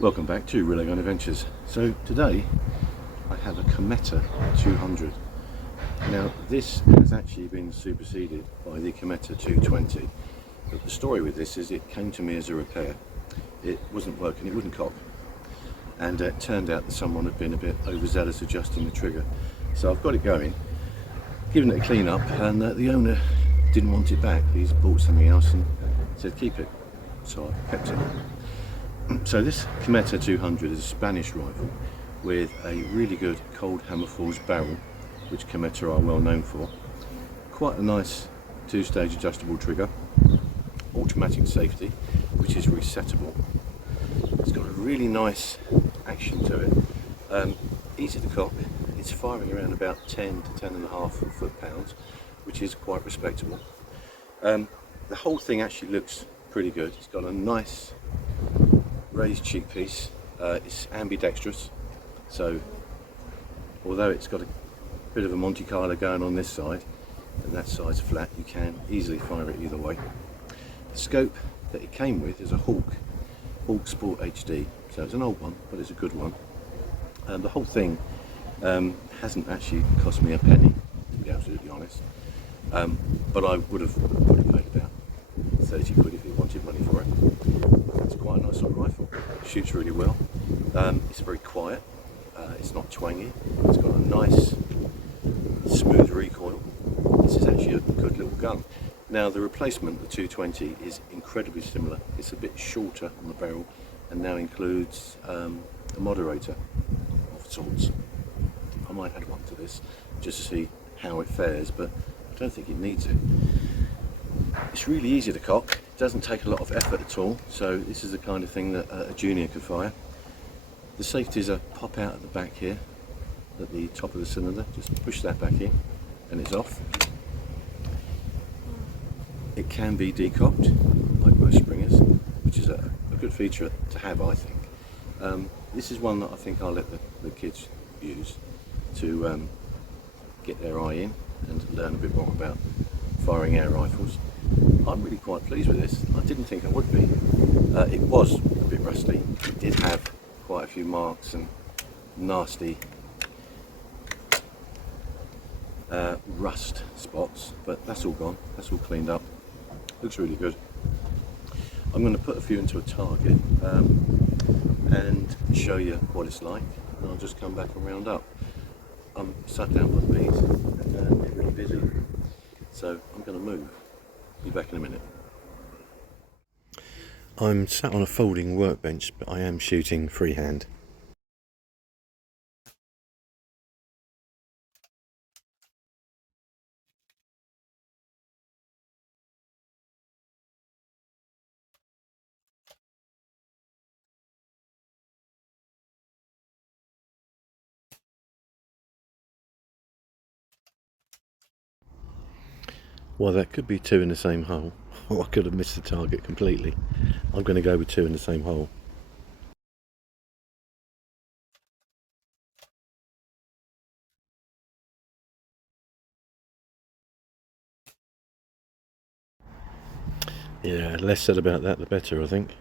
Welcome back to Airgun Adventures. So today I have a Cometa 200. Now this has actually been superseded by the Cometa 220, but the story with this is it came to me as a repair. It wasn't working, it wouldn't cock, and it turned out that someone had been a bit overzealous adjusting the trigger. So I've got it going, given it a clean up, and the owner didn't want it back. He's bought something else and said keep it, so I kept it. So this Cometa 200 is a Spanish rifle with a really good cold hammer falls barrel, which Cometa are well known for. Quite a nice two-stage adjustable trigger, automatic safety, which is resettable. It's got a really nice action to it, easy to cock. It's firing around about 10 to 10.5 foot-pounds, which is quite respectable. The whole thing actually looks pretty good. It's got a nice raised cheek piece. It's ambidextrous, so although it's got a bit of a Monte Carlo going on this side and that side's flat, you can easily fire it either way. The scope that it came with is a Hawk Sport HD, so it's an old one but it's a good one. The whole thing hasn't actually cost me a penny, to be absolutely honest, but I would have probably paid about 30 quid if you wanted money for it. It's quite a nice little rifle. It shoots really well. It's very quiet. It's not twangy. It's got a nice smooth recoil. This is actually a good little gun. Now the replacement, the 220, is incredibly similar. It's a bit shorter on the barrel and now includes a moderator of sorts. I might add one to this just to see how it fares, but I don't think it needs it. It's really easy to cock. It doesn't take a lot of effort at all, so this is the kind of thing that a junior could fire. The safeties are pop out at the back here at the top of the cylinder. Just push that back in and it's off. It can be decocked like most springers, which is a good feature to have, I think. This is one that I think I'll let the kids use to get their eye in and learn a bit more about firing air rifles. I'm really quite pleased with this. I didn't think I would be. It was a bit rusty. It did have quite a few marks and nasty rust spots, but that's all gone. That's all cleaned up. Looks really good. I'm going to put a few into a target and show you what it's like, and I'll just come back and round up. I'm sat down by the bees and they're really busy, so I'm going to move. Be back in a minute. I'm sat on a folding workbench, but I am shooting freehand. Well, that could be two in the same hole, or I could have missed the target completely. I'm going to go with two in the same hole. Yeah, less said about that the better, I think.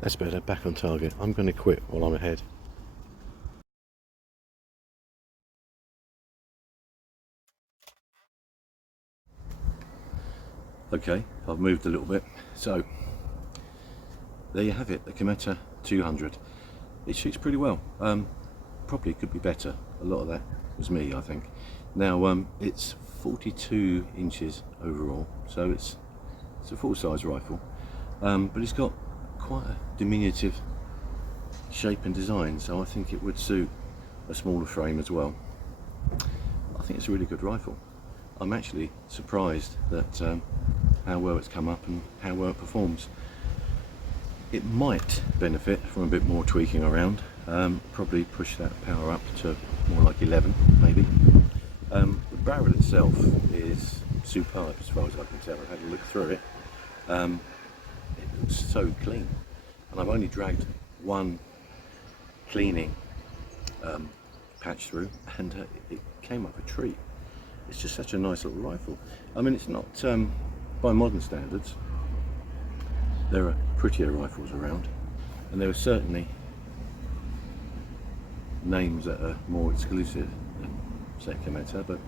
That's better, back on target. I'm going to quit while I'm ahead. Okay, I've moved a little bit. So, there you have it, the Cometa 200. It shoots pretty well. Probably could be better. A lot of that was me, I think. Now, it's 42 inches overall, so it's a full-size rifle, but it's got quite a diminutive shape and design, so I think it would suit a smaller frame as well. I think it's a really good rifle. I'm actually surprised that how well it's come up and how well it performs. It might benefit from a bit more tweaking around, probably push that power up to more like 11 maybe. The barrel itself is superb as far as I can tell. I've had a look through it. It looks so clean, and I've only dragged one cleaning patch through, and it came up a treat. It's just such a nice little rifle. I mean, it's not by modern standards. There are prettier rifles around, and there are certainly names that are more exclusive than, say, Cometa, but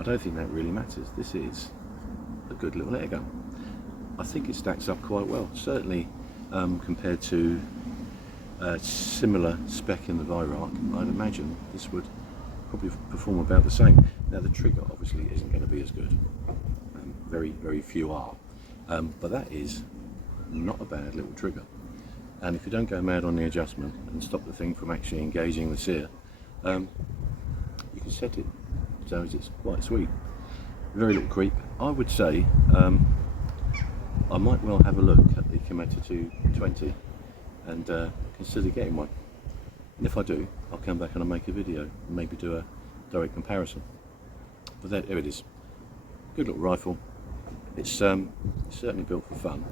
I don't think that really matters. This is a good little airgun. I think it stacks up quite well, certainly compared to a similar spec in the Viroc. I'd imagine this would probably perform about the same. Now, the trigger obviously isn't going to be as good. Very few are, but that is not a bad little trigger. And if you don't go mad on the adjustment and stop the thing from actually engaging the sear, you can set it so it's quite sweet. Very little creep. I would say I might well have a look at the Cometa 220 and consider getting one. And if I do, I'll come back and I'll make a video and maybe do a direct comparison. But there it is. Good little rifle. It's certainly built for fun,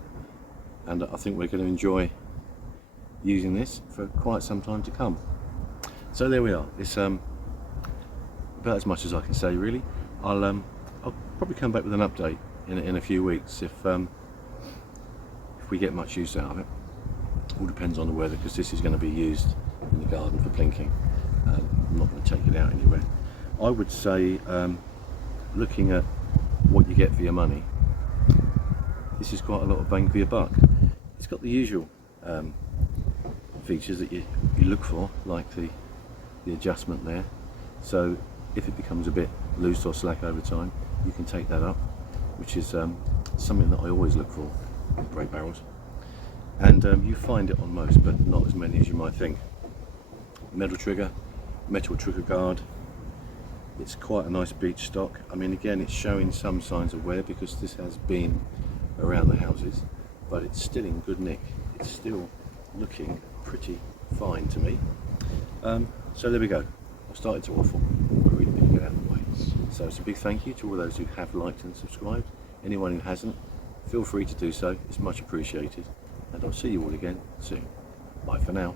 and I think we're going to enjoy using this for quite some time to come. So there we are. It's about as much as I can say, really. I'll probably come back with an update in a few weeks if we get much use out of it. All depends on the weather, because this is going to be used in the garden for plinking. I'm not going to take it out anywhere. I would say, looking at what you get for your money, this is quite a lot of bang for your buck. It's got the usual features that you look for, like the adjustment there. So if it becomes a bit loose or slack over time, you can take that up, which is something that I always look for with brake barrels. And you find it on most, but not as many as you might think. Metal trigger, metal trigger guard. It's quite a nice beach stock. I mean, again, it's showing some signs of wear because this has been around the houses, but it's still in good nick. It's still looking pretty fine to me. So there we go. I've started to waffle. I really need to get out of the way. So it's a big thank you to all those who have liked and subscribed. Anyone who hasn't, feel free to do so. It's much appreciated. And I'll see you all again soon. Bye for now.